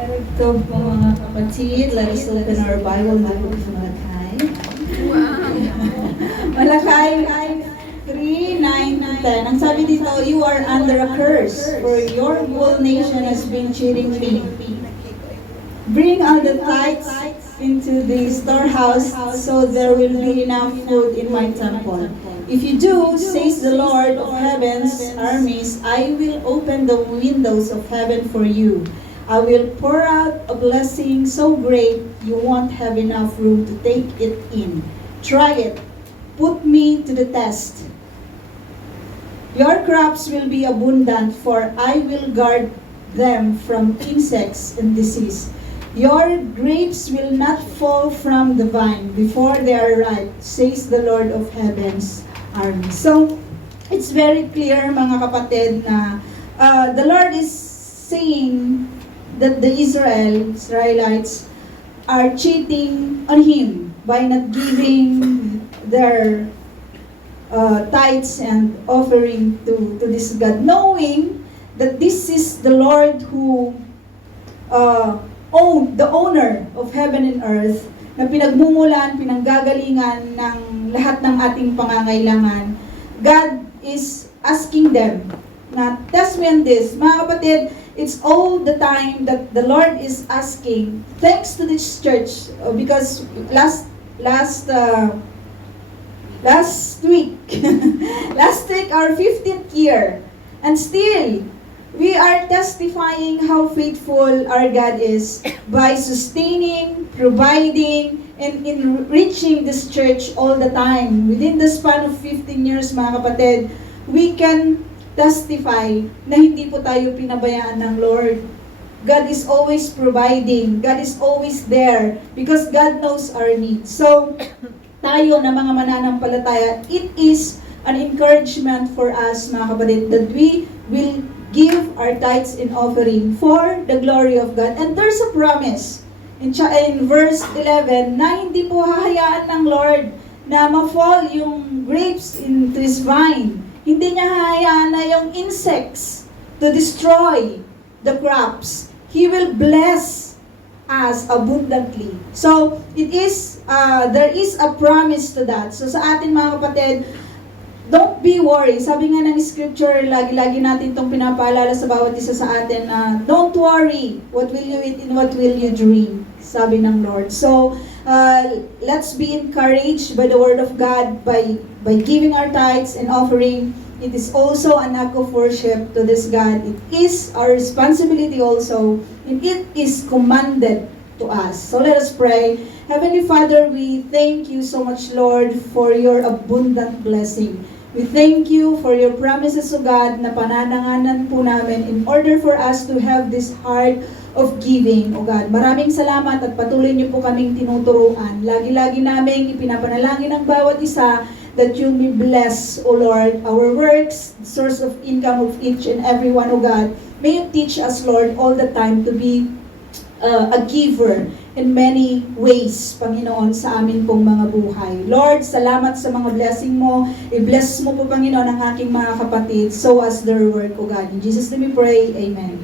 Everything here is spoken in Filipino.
Ito po mga kapatid, let us open our Bible na po sa Malakay. Malakay 3:9-10. Ang sabi dito, you are under a curse, for your whole nation has been cheating me. Bring all the tithes into the storehouse, so there will be enough food in my temple. If you do, says the Lord of heaven's armies, I will open the windows of heaven for you. I will pour out a blessing so great you won't have enough room to take it in. Try it. Put me to the test. Your crops will be abundant, for I will guard them from insects and disease. Your grapes will not fall from the vine before they are ripe, says the Lord of heaven's army. So, it's very clear mga kapatid na the Lord is saying that the Israelites are cheating on Him by not giving their tithes and offering to this God, knowing that this is the Lord who the owner of heaven and earth, na pinagmumulan, pinanggagalingan ng lahat ng ating pangangailangan. God is asking them na test me on this. Mga kapatid, it's all the time that the Lord is asking, thanks to this church, because last week, our 15th year, and still, we are testifying how faithful our God is by sustaining, providing, and enriching this church all the time. Within the span of 15 years, mga kapatid, we can testify na hindi po tayo pinabayaan ng Lord. God is always providing. God is always there because God knows our needs. So, tayo na mga mananampalataya, it is an encouragement for us, mga kapatid, that we will give our tithes and offering for the glory of God. And there's a promise in verse 11 na hindi po hahayaan ng Lord na ma-fall yung grapes into His vine. Hindi niya hahayaan na yung insects to destroy the crops. He will bless us abundantly. So, there is a promise to that. So, sa atin mga kapatid, don't be worried. Sabi nga ng scripture, lagi-lagi natin itong pinapaalala sa bawat isa sa atin na don't worry, what will you eat and what will you drink? Sabi ng Lord. So, let's be encouraged by the Word of God by giving our tithes and offering. It is also an act of worship to this God. It is our responsibility also, and it is commanded to us. So let us pray. Heavenly Father, we thank you so much, Lord, for your abundant blessing. We thank you for your promises, O God, na panananganan po namin in order for us to have this heart of giving, O God. Maraming salamat at patuloy niyo po kaming tinuturuan. Lagi-lagi namin ipinapanalangin ang bawat isa that you may bless, O Lord, our works, the source of income of each and every one, O God. May you teach us, Lord, all the time to be a giver in many ways, Panginoon, sa amin pong mga buhay. Lord, salamat sa mga blessing mo. I-bless mo po, Panginoon, ang aking mga kapatid so as their work, O God. In Jesus' name we pray, Amen.